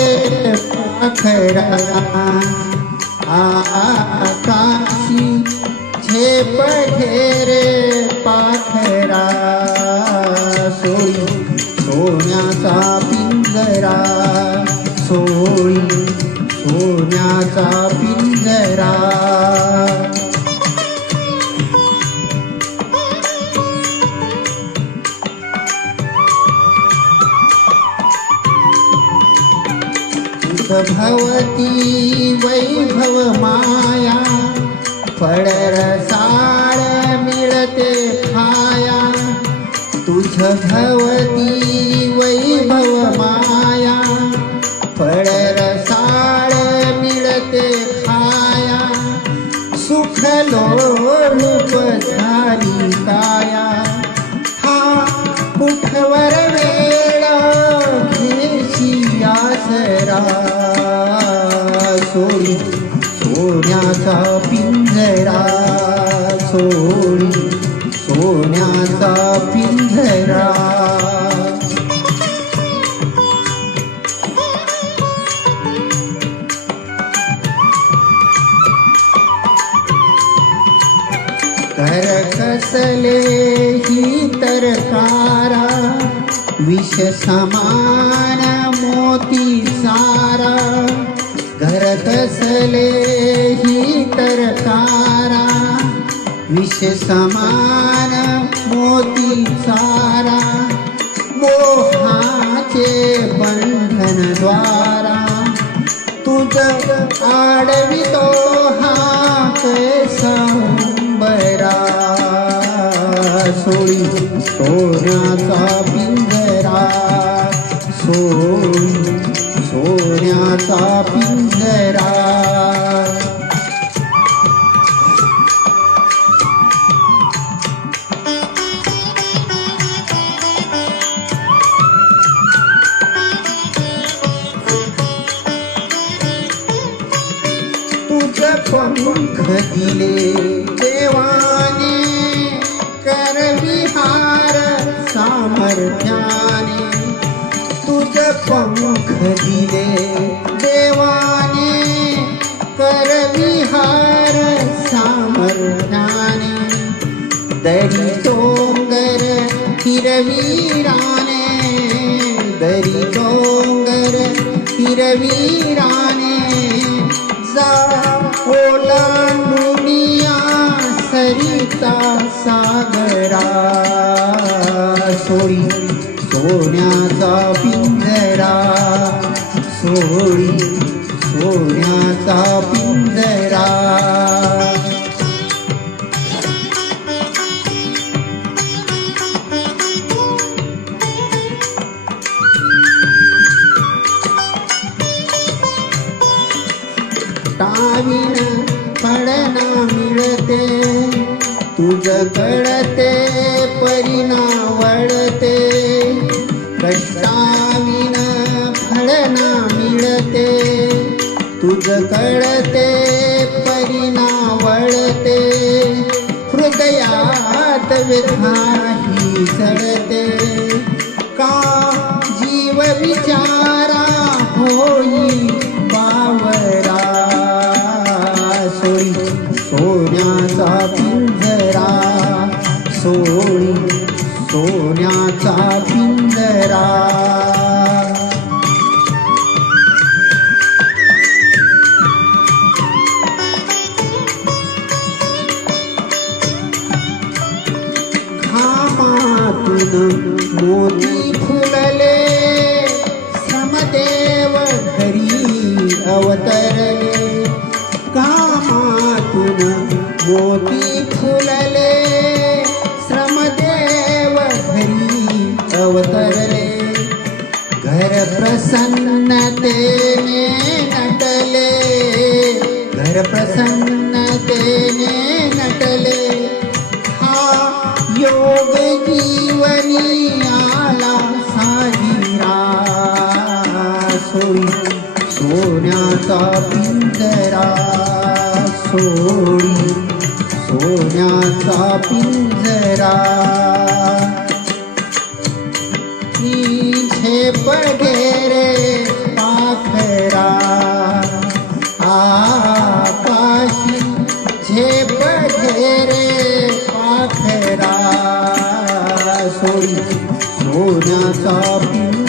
पाखरा आकाशी झेप घेरे पाखरा सोळी सोन्याचा पिंजरा सोळी सोन्याचा पिंजरा भवती वैभव माया फळरसाळ मिळते खाया तुझ भवती वैभव माया फळरसाळ मिळते खाया सुख लोलुप झाली काया हा कुठवर वेळ घेशी आसरा सोळी सोन्याचा पिंजरा सोळी सोन्याचा पिंजरा कर कसले ही तरकारा विष समान मोती सारा घर कसले ही तरकारा विष समान मोती सारा मोहाचे बंधन द्वारा तुझ आडवितो हा कैसंबरा सोळी सोन्याचा पिंजरा सोळी सोन्याचा पिंजरा तुझ पंख दिले देवाने करविहार सामर्थ्याने तुझ पंख दिले देवाने करविहार सामर्थ्याने दरी डोंगर हिरवीराने दरी डोंगर हिरवीराने जा ओलांडुनिया सरिता सागरा सोळी सोन्याचा पिंजरा सोळी सोन्याचा पिंजरा टाविन फळना मिळते तुझ कळते परिणा वळते कष्टाविन फळना मिळते तुझ कळते परिणा वळते हृदयात व्यथाही सळते का जीव विचारा होई बावरा सोळी सोन्याचा पिंजरा सोळी सोन्याचा पिंजरा घामातून मोती फुलले श्रमदेव घरी अवतरले कामातून मोती फुलले श्रमदेव घरी अवतरले घर प्रसन्नतेने नटले घर प्रसन्नतेने नटले हा योग जीवनी आला साहिरा सोळी सोन्याचा पिंजरा सोळी सोन्याचा पिंजरा झेप घेरे पाखरा होई सोन्याचा पिंजरा